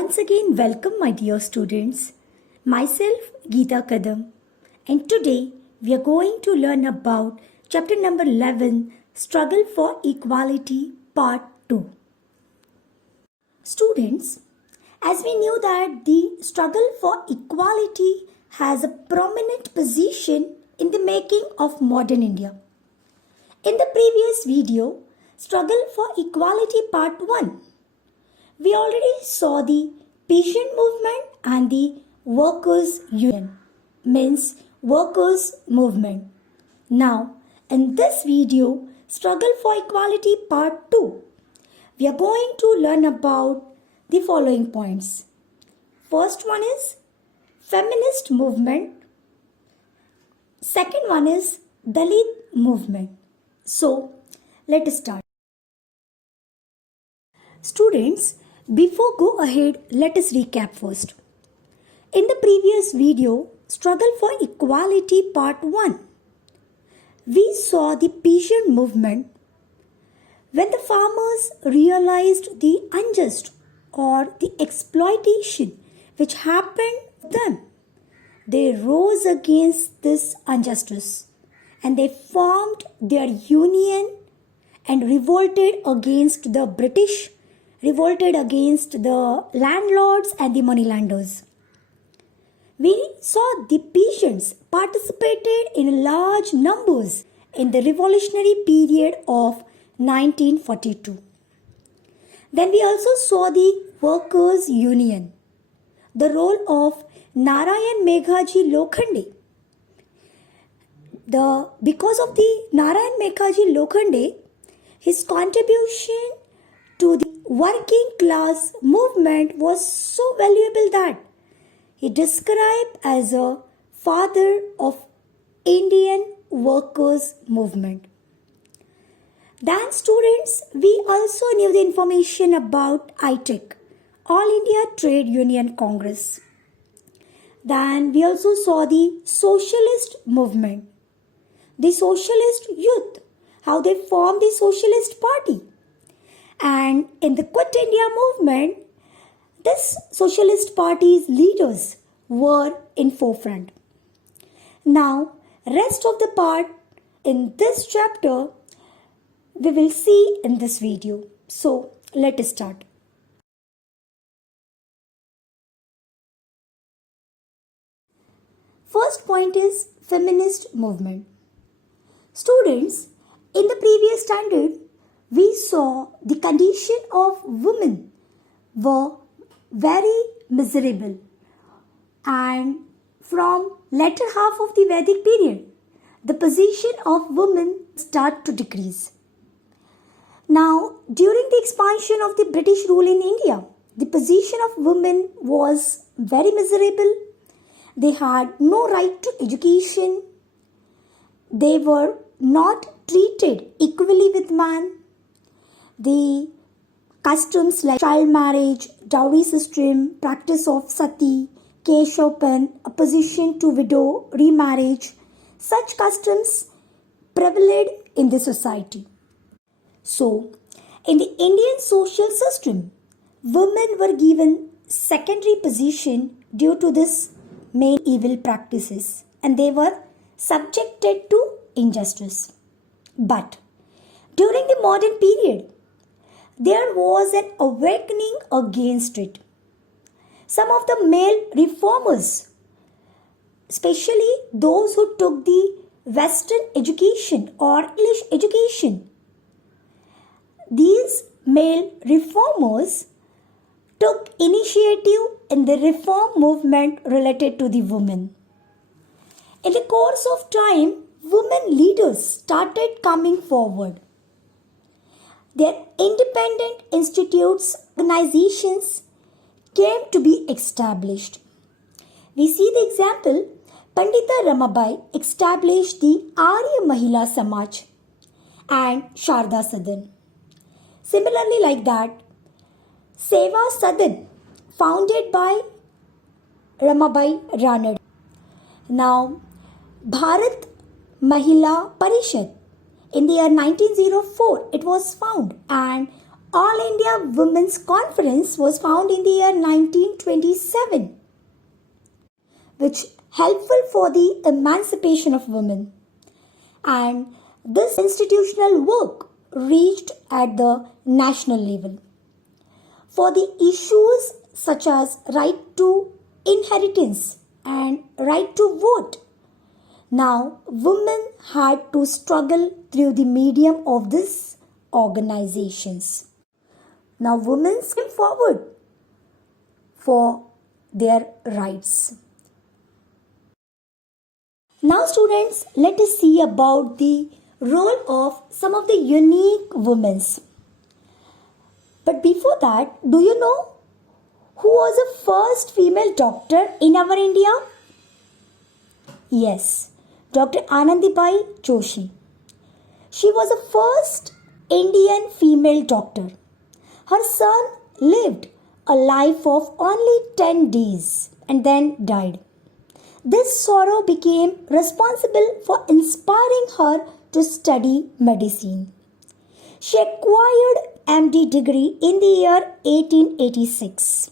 Once again, welcome my dear students. Myself, Geeta Kadam, and today we are going to learn about chapter number 11, Struggle for Equality, Part 2. Students, as we knew that the struggle for equality has a prominent position in the making of modern India. In the previous video, Struggle for Equality Part 1, we already saw the peasant movement and the workers' union, means workers' movement. Now, in this video, Struggle for Equality Part 2, we are going to learn about the following points. First one is Feminist Movement. Second one is Dalit Movement. So, let us start. Students, before go ahead, let us recap first. In the previous video, Struggle for Equality Part 1, we saw the peasant movement. When the farmers realized the unjust or the exploitation which happened to them, they rose against this injustice and they formed their union and revolted against the British, revolted against the landlords and the moneylenders. We saw the peasants participated in large numbers in the revolutionary period of 1942. Then we also saw the workers' union, the role of Narayan Meghaji Lokhande. Because of the Narayan Meghaji Lokhande, his contribution to the working class movement was so valuable that he described as a father of Indian workers' movement. Then students, we also knew the information about ITIC, All India Trade Union Congress. Then we also saw the socialist movement, the socialist youth, how they formed the Socialist Party. And in the Quit India movement, this Socialist Party's leaders were in forefront. Now, rest of the part in this chapter, we will see in this video. So, let us start. First point is Feminist Movement. Students, in the previous standard, we saw the condition of women were very miserable, and from latter half of the Vedic period, the position of women start to decrease. Now, during the expansion of the British rule in India, the position of women was very miserable. They had no right to education. They were not treated equally with man. The customs like child marriage, dowry system, practice of sati, caste open, opposition to widow remarriage, such customs prevailed in the society. So, in the Indian social system, women were given secondary position due to this main evil practices, and they were subjected to injustice. But during the modern period, there was an awakening against it. Some of the male reformers, especially those who took the Western education or English education, these male reformers took initiative in the reform movement related to the women. In the course of time, women leaders started coming forward. Their independent institutes, organizations came to be established. We see the example, Pandita Ramabai established the Arya Mahila Samaj and Sharda Sadan. Similarly like that, Seva Sadan, founded by Ramabai Ranade. Now, Bharat Mahila Parishad, in the year 1904, it was found, and All India Women's Conference was found in the year 1927, which helpful for the emancipation of women. And this institutional work reached at the national level. For the issues such as right to inheritance and right to vote, now women had to struggle through the medium of these organizations. Now women came forward for their rights. Now students, let us see about the role of some of the unique women. But before that, do you know who was the first female doctor in our India? Yes, Dr. Anandibai Joshi. She was the first Indian female doctor. Her son lived a life of only 10 days and then died. This sorrow became responsible for inspiring her to study medicine. She acquired MD degree in the year 1886.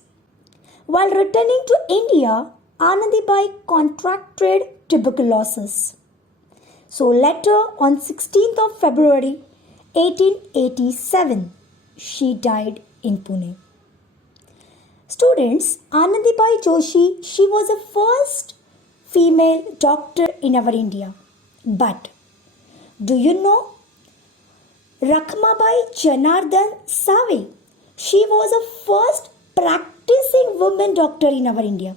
While returning to India, Anandibai contracted tuberculosis. So later on 16th of February 1887, she died in Pune. Students, Anandibai Joshi, she was the first female doctor in our India. But do you know Rakhmabai Janardhan Save? She was the first practicing woman doctor in our India.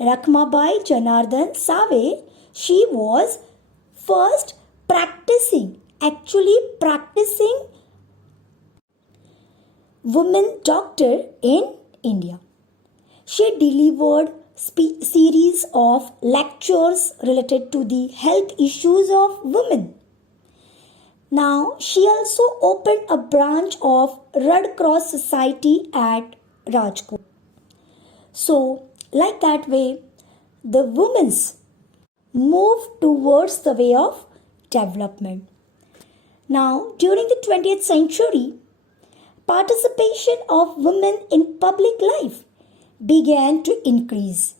Rakhmabai Janardhan Save, she was first practicing woman doctor in India. She delivered series of lectures related to the health issues of women. Now, she also opened a branch of Red Cross Society at Rajkot. So, like that way, the women moved towards the way of development. Now, during the 20th century, participation of women in public life began to increase.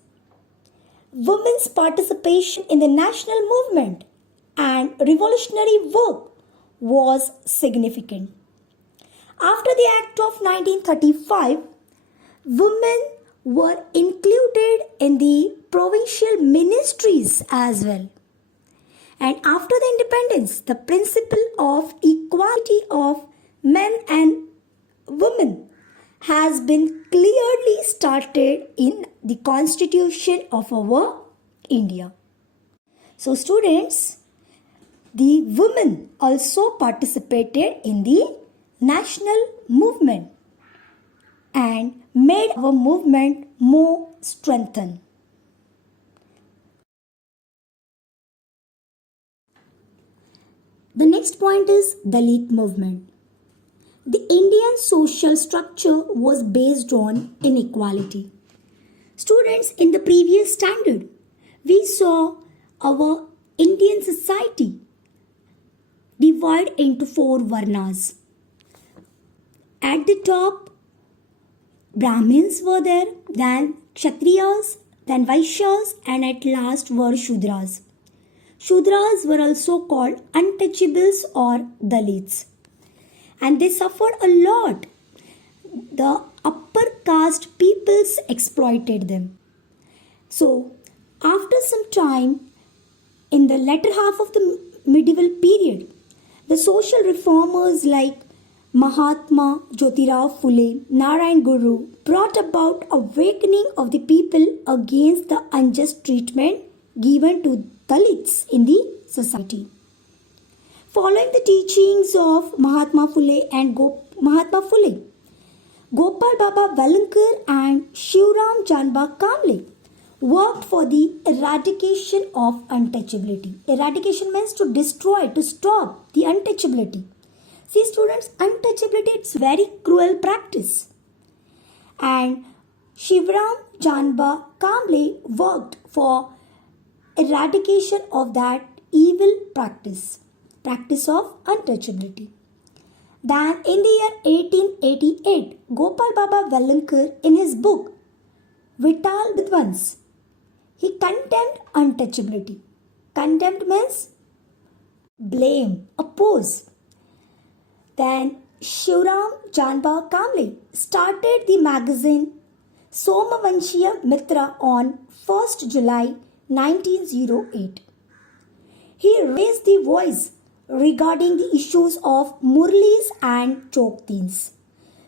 Women's participation in the national movement and revolutionary work was significant. After the Act of 1935, women were included in the provincial ministries as well. And after the independence, the principle of equality of men and women has been clearly started in the constitution of our India. So students, the women also participated in the national movement and made our movement more strengthened. The next point is Dalit Movement. The Indian social structure was based on inequality. Students, in the previous standard, we saw our Indian society divide into 4 varnas. At the top, Brahmins were there, then Kshatriyas, then Vaishyas, and at last were Shudras. Shudras were also called untouchables or Dalits. And they suffered a lot. The upper caste peoples exploited them. So, after some time, in the latter half of the medieval period, the social reformers like Mahatma Jyotirao Phule, Narayan Guru brought about awakening of the people against the unjust treatment given to Dalits in the society. Following the teachings of Mahatma Phule and Gopal Baba Malankara and Shivram Janba Kamble worked for the eradication of untouchability. Eradication means to destroy, to stop the untouchability. See students, untouchability, it's very cruel practice. And Shivram Janba Kamble worked for eradication of that evil practice of untouchability. Then in the year 1888, Gopal Baba Valankar in his book Vital Vidwans, he condemned untouchability. Condemned means blame, oppose. Then Shivram Janba Kamble started the magazine Somavanshiya Mitra on 1st July 1908. He raised the voice regarding the issues of Murlis and Chokteens.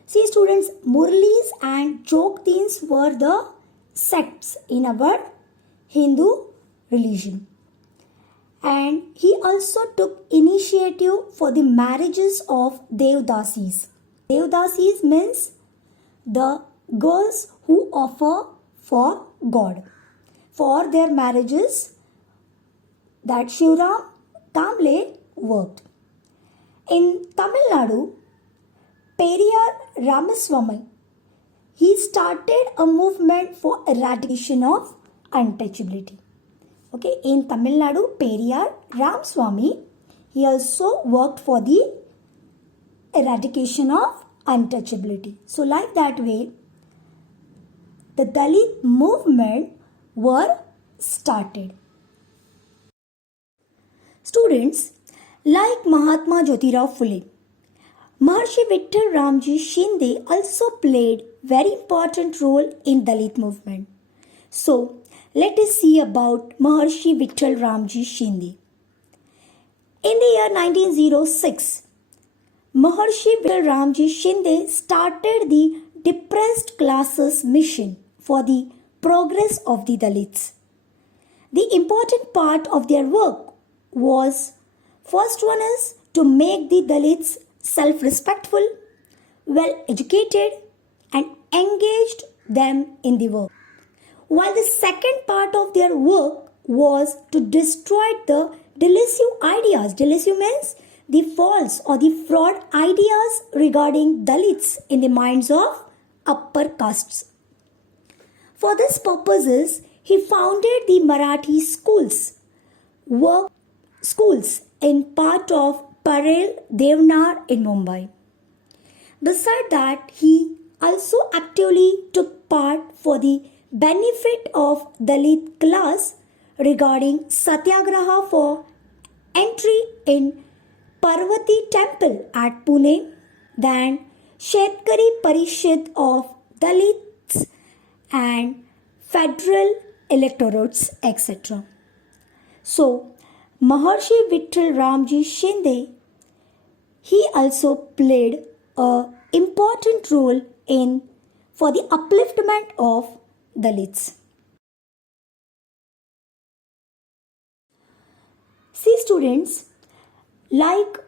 See students, Murlis and Chokteens were the sects in our Hindu religion. And he also took initiative for the marriages of Devdasis. Devdasis means the girls who offer for God. For their marriages, that Shivram Kamble worked. In Tamil Nadu, Periyar Ramaswamy, he started a movement for eradication of untouchability. Okay, in Tamil Nadu, Periyar Ramaswamy, he also worked for the eradication of untouchability. So like that way, the Dalit movement were started. Students, like Mahatma Jyotirao Phule, Maharishi Vittal Ramji Shinde also played very important role in Dalit movement. So, let us see about Maharishi Vittal Ramji Shinde. In the year 1906, Maharishi Vittal Ramji Shinde started the Depressed Classes Mission for the progress of the Dalits. The important part of their work was, first one is to make the Dalits self-respectful, well-educated and engaged them in the work. While the second part of their work was to destroy the delusive ideas. Delusive means the false or the fraud ideas regarding Dalits in the minds of upper castes. For this purposes, he founded the Marathi schools in part of Parel Devnar in Mumbai. Besides that, he also actively took part for the benefit of Dalit class regarding Satyagraha for entry in Parvati temple at Pune, then Shetkari Parishad of Dalits and federal electorates, etc. So, Maharishi Vittal Ramji Shinde, he also played an important role for the upliftment of Dalits. See students, like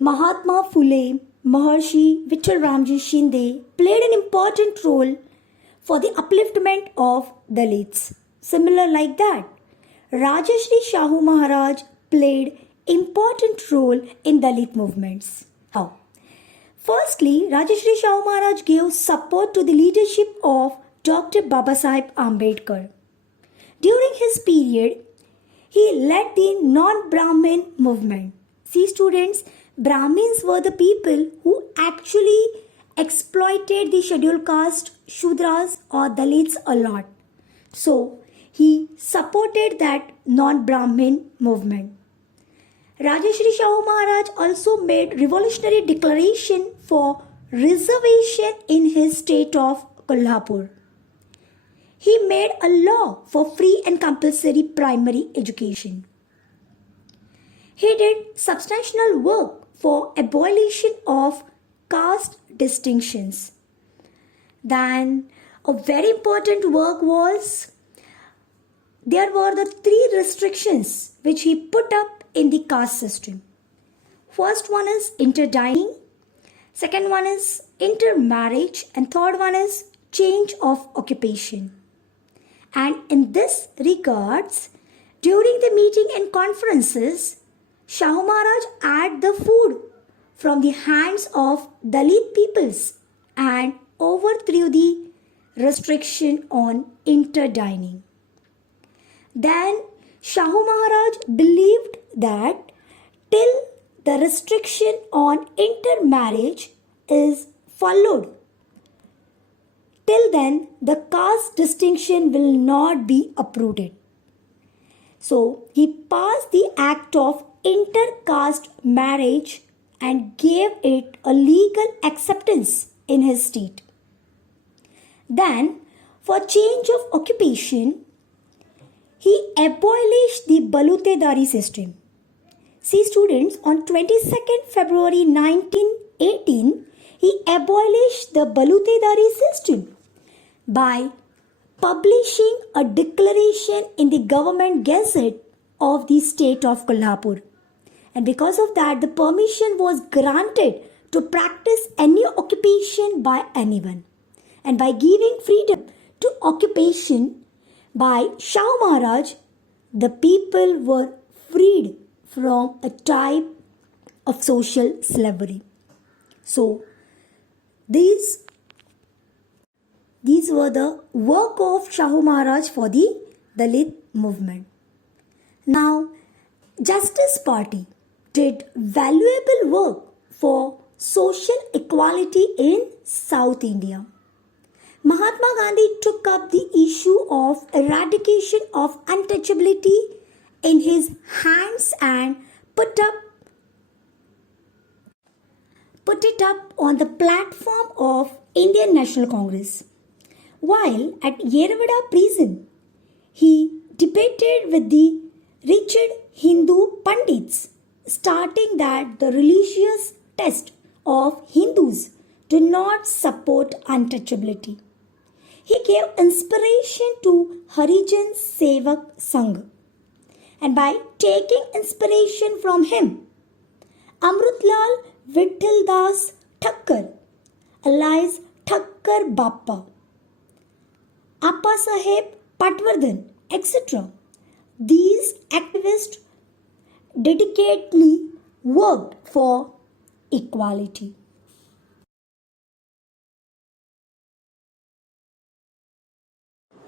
Mahatma Phule, Maharishi Vittal Ramji Shinde played an important role for the upliftment of Dalits. Similar like that, Rajashri Shahu Maharaj played important role in Dalit movements. How? Firstly, Rajashri Shahu Maharaj gave support to the leadership of Dr. Babasaheb Ambedkar. During his period, he led the non-Brahmin movement. See students, Brahmins were the people who actually exploited the scheduled caste, Shudras or Dalits a lot. So, he supported that non-Brahmin movement. Rajashri Shahu Maharaj also made revolutionary declaration for reservation in his state of Kolhapur. He made a law for free and compulsory primary education. He did substantial work for abolition of caste distinctions. Then a very important work was, there were the 3 restrictions which he put up in the caste system. First one is interdining, second one is intermarriage, and third one is change of occupation. And in this regards, during the meeting and conferences, Shahu Maharaj had the food from the hands of Dalit peoples and overthrew the restriction on interdining. Then Shahu Maharaj believed that till the restriction on intermarriage is followed. Till then, the caste distinction will not be uprooted. So, he passed the Act of Intercaste Marriage and gave it a legal acceptance in his state. Then, for change of occupation, he abolished the balutedari system. See students, on 22nd February 1918, he abolished the balutedari system by publishing a declaration in the government gazette of the state of Kolhapur. And because of that, the permission was granted to practice any occupation by anyone. And by giving freedom to occupation by Shahu Maharaj, the people were freed from a type of social slavery. So, these were the work of Shahu Maharaj for the Dalit movement. Now, Justice Party did valuable work for social equality in South India. Mahatma Gandhi took up the issue of eradication of untouchability in his hands and put it up on the platform of Indian National Congress. While at Yerwada prison, he debated with the rigid Hindu Pandits, stating that the religious test of Hindus do not support untouchability. He gave inspiration to Harijan Sevak Sangh. And by taking inspiration from him, Amrutlal Vittaldas Thakkar, alias Thakkar Bappa, Babasaheb Patwardhan, etc. These activists dedicatedly worked for equality.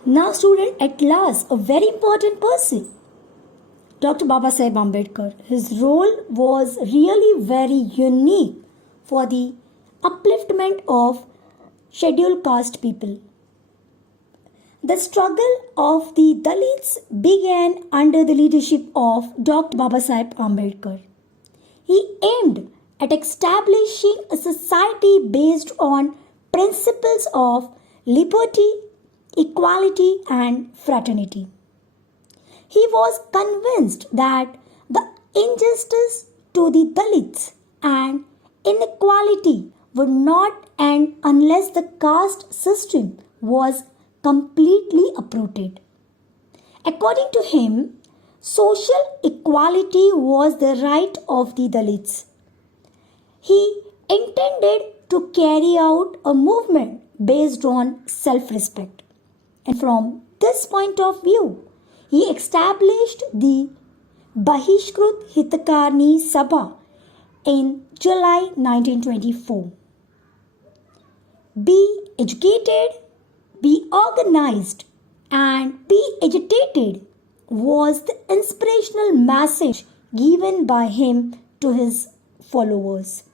Now student, at last, a very important person, Dr. Babasaheb Ambedkar. His role was really very unique for the upliftment of scheduled caste people. The struggle of the Dalits began under the leadership of Dr. Babasaheb Ambedkar. He aimed at establishing a society based on principles of liberty, equality, and fraternity. He was convinced that the injustice to the Dalits and inequality would not end unless the caste system was completely uprooted. According to him, social equality was the right of the Dalits. He intended to carry out a movement based on self-respect. And from this point of view, he established the Bahishkrut Hitakarni Sabha in July 1924. Be educated, be organized, and be agitated was the inspirational message given by him to his followers.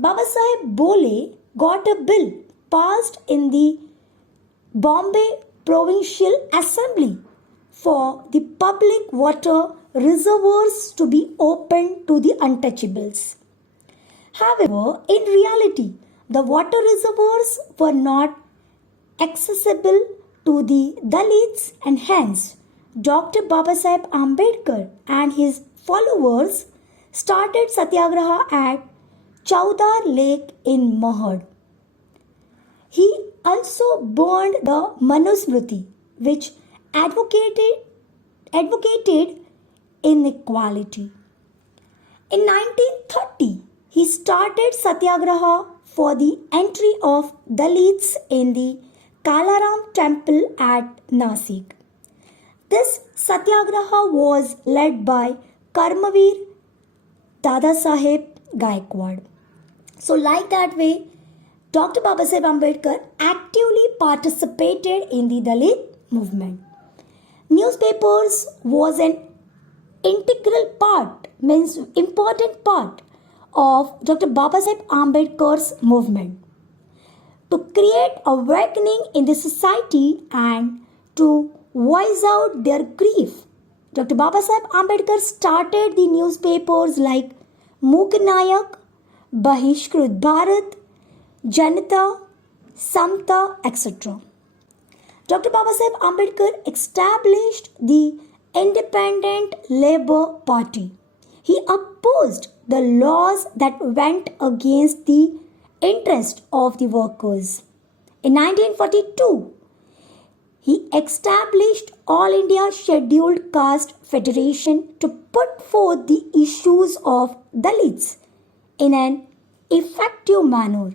Babasaheb Bole got a bill passed in the Bombay Provincial Assembly for the public water reservoirs to be opened to the untouchables. However, in reality, the water reservoirs were not accessible to the Dalits, and hence Dr. Babasaheb Ambedkar and his followers started Satyagraha at Chaudhar Lake in Mahad. He also burned the Manusmriti, which advocated inequality. In 1930, he started Satyagraha for the entry of Dalits in the Kalaram temple at Nasik. This Satyagraha was led by Karmavir Dadasaheb Gaikwad. So like that way, Dr. Babasaheb Ambedkar actively participated in the Dalit movement. Newspapers was an integral part, means important part of Dr. Babasaheb Ambedkar's movement to create awakening in the society and to voice out their grief. Dr. Babasaheb Ambedkar started the newspapers like Muknayak, Bahishkrut Bharat, Janata, Samta, etc. Dr. Babasaheb Ambedkar established the Independent Labour Party. He opposed the laws that went against the interest of the workers. In 1942, he established All India Scheduled Caste Federation to put forth the issues of Dalits in an effective manner.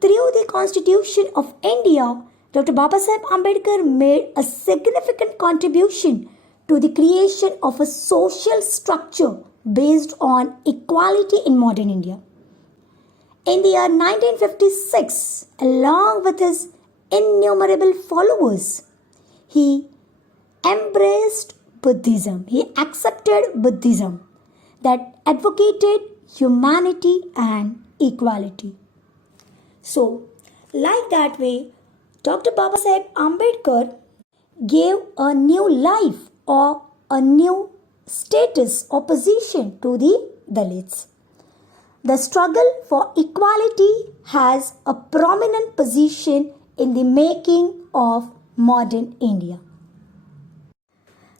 Through the Constitution of India, Dr. Babasaheb Ambedkar made a significant contribution to the creation of a social structure based on equality in modern India. In the year 1956, along with his innumerable followers, he embraced Buddhism. He accepted Buddhism that advocated humanity and equality. So, like that way, Dr. Babasaheb Ambedkar gave a new life or a new status or position to the Dalits. The struggle for equality has a prominent position in the making of modern India.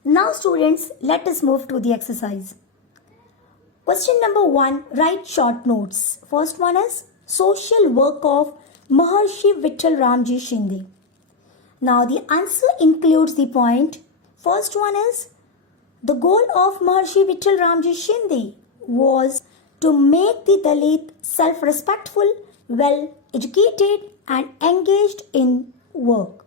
Now students, let us move to the exercise. Question number 1, write short notes. First one is social work of Maharishi Ramji Shinde. Now the answer includes the point. First one is the goal of Maharishi Ramji Shinde was to make the Dalit self-respectful, well-educated and engaged in work.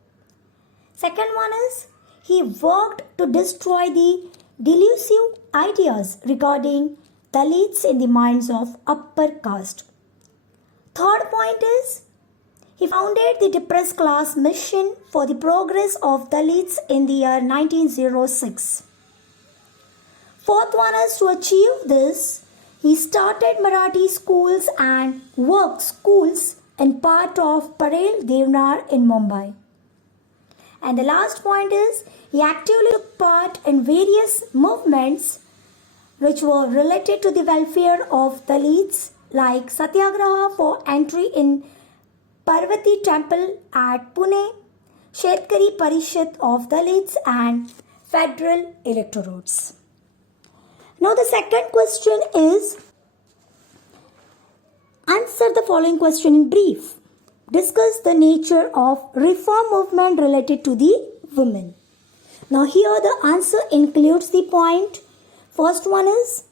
Second one is he worked to destroy the delusive ideas regarding Dalits in the minds of upper caste. Third point is he founded the depressed class mission for the progress of Dalits in the year 1906. Fourth one is to achieve this, he started Marathi schools and work schools in part of Parel Devnar in Mumbai. And the last point is he actively took part in various movements which were related to the welfare of Dalits like Satyagraha for entry in Parvati Temple at Pune, Shetkari Parishad of Dalits and federal electorates. Now the second question is, answer the following question in brief. Discuss the nature of reform movement related to the women. Now here the answer includes the point. First one is,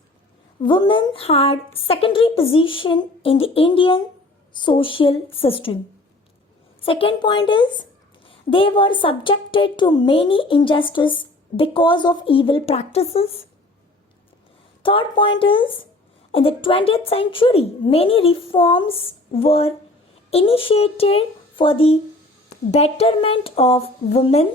women had secondary position in the Indian social system. Second point is, they were subjected to many injustice because of evil practices. Third point is, in the 20th century, many reforms were initiated for the betterment of women.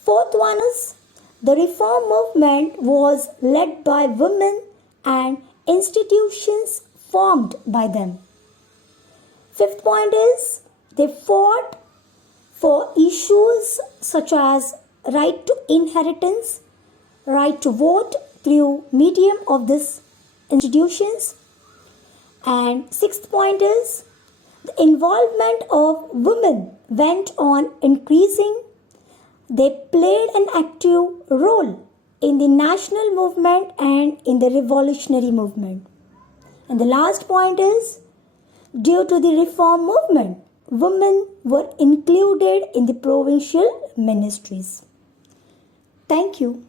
Fourth one is, the reform movement was led by women and institutions formed by them. Fifth point is, they fought for issues such as right to inheritance, right to vote through medium of these institutions. And sixth point is, the involvement of women went on increasing. They played an active role in the national movement and in the revolutionary movement. And the last point is, due to the reform movement, women were included in the provincial ministries. Thank you.